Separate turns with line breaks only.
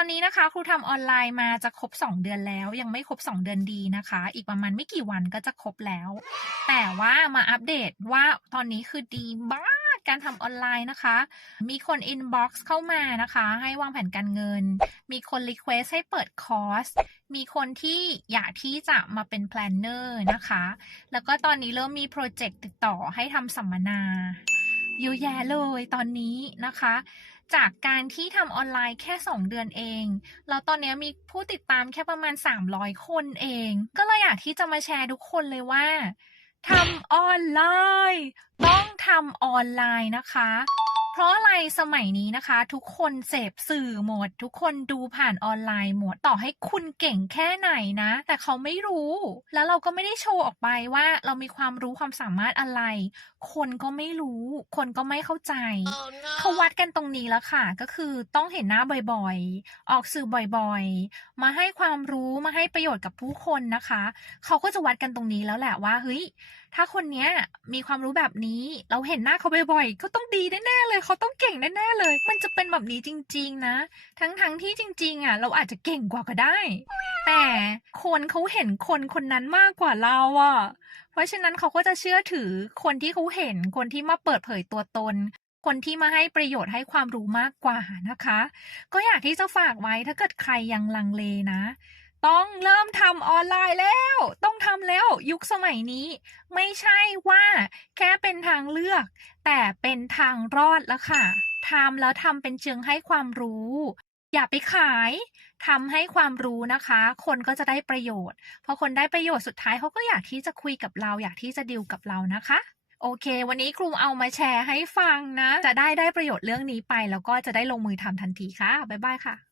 อนนี้นะคะครูทำออนไลน์มาจะครบ 2 เดือนแล้ว ยังไม่ครบ 2 เดือนดีนะคะ อีกประมาณไม่กี่วันก็จะครบแล้ว แต่ว่ามาอัปเดตว่าตอนนี้คือดีมากการทำออนไลน์นะคะ มีคน inbox เข้ามานะคะ ให้วางแผนการเงิน มีคน request ให้เปิดคอร์สมีคนที่อยากที่จะมาเป็น planner นะคะ แล้วก็ตอนนี้เริ่มมีโปรเจกต์ติดต่อให้ทำสัมมนา เยอะแยะเลยตอนนี้นะคะ จากการที่ทำออนไลน์แค่ 2 เดือนเอง แล้วตอนนี้มีผู้ติดตามแค่ประมาณ 300 คนเอง ก็เลยอยากที่จะมาแชร์ทุกคนเลยว่าทำออนไลน์ ต้องทำออนไลน์นะคะ เพราะอะไรสมัยนี้นะคะ ทุกคนเสพสื่อหมด ทุกคนดูผ่านออนไลน์หมดต่อให้คุณเก่งแค่ไหนนะ แต่เขาไม่รู้ แล้วเราก็ไม่ได้โชว์ออกไปว่าเรามีความรู้ความสามารถอะไร คนก็ไม่รู้ คนก็ไม่เข้าใจเขาวัดกันตรงนี้แล้วค่ะ ก็คือต้องเห็นหน้าบ่อยๆ ออกสื่อบ่อยๆ มาให้ความรู้มาให้ประโยชน์กับผู้คนนะคะ เขาก็จะวัดกันตรงนี้แล้วแหละว่าเฮ้ยถ้าคนเนี้ยมีความรู้แบบนี้ เราเห็นหน้าเขาบ่อยๆก็ต้องดีแน่ๆเลยเขาต้องเก่งแน่ๆเลย มันจะเป็นแบบนี้จริง ๆ นะ ทั้งๆที่จริง ๆ อะ เราอาจจะเก่งกว่าก็ได้ แต่คนเขาเห็นคนคนนั้นมากกว่าเราอะ เพราะฉะนั้นเขาก็จะเชื่อถือคนที่เขาเห็นคนที่มาเปิดเผยตัวตนคนที่มาให้ประโยชน์ให้ความรู้มากกว่านะคะ ก็อยากที่จะฝากไว้ถ้าเกิดใครยังลังเลนะ ต้องเริ่มทำออนไลน์แล้ว ต้องทำแล้วยุคสมัยนี้ ไม่ใช่ว่าแค่เป็นทางเลือก แต่เป็นทางรอดแล้วค่ะทำแล้วทำเป็นเชิงให้ความรู้ อย่าไปขายทำให้ความรู้นะคะ คนก็จะได้ประโยชน์พอคนได้ประโยชน์สุดท้ายเขาก็อยากที่จะคุยกับเรา อยากที่จะดิวกับเรานะคะโอเค วันนี้ครูเอามาแชร์ให้ฟังนะ จะได้ได้ประโยชน์เรื่องนี้ไป แล้วก็จะได้ลงมือทำทันทีค่ะ บ๊ายบายค่ะ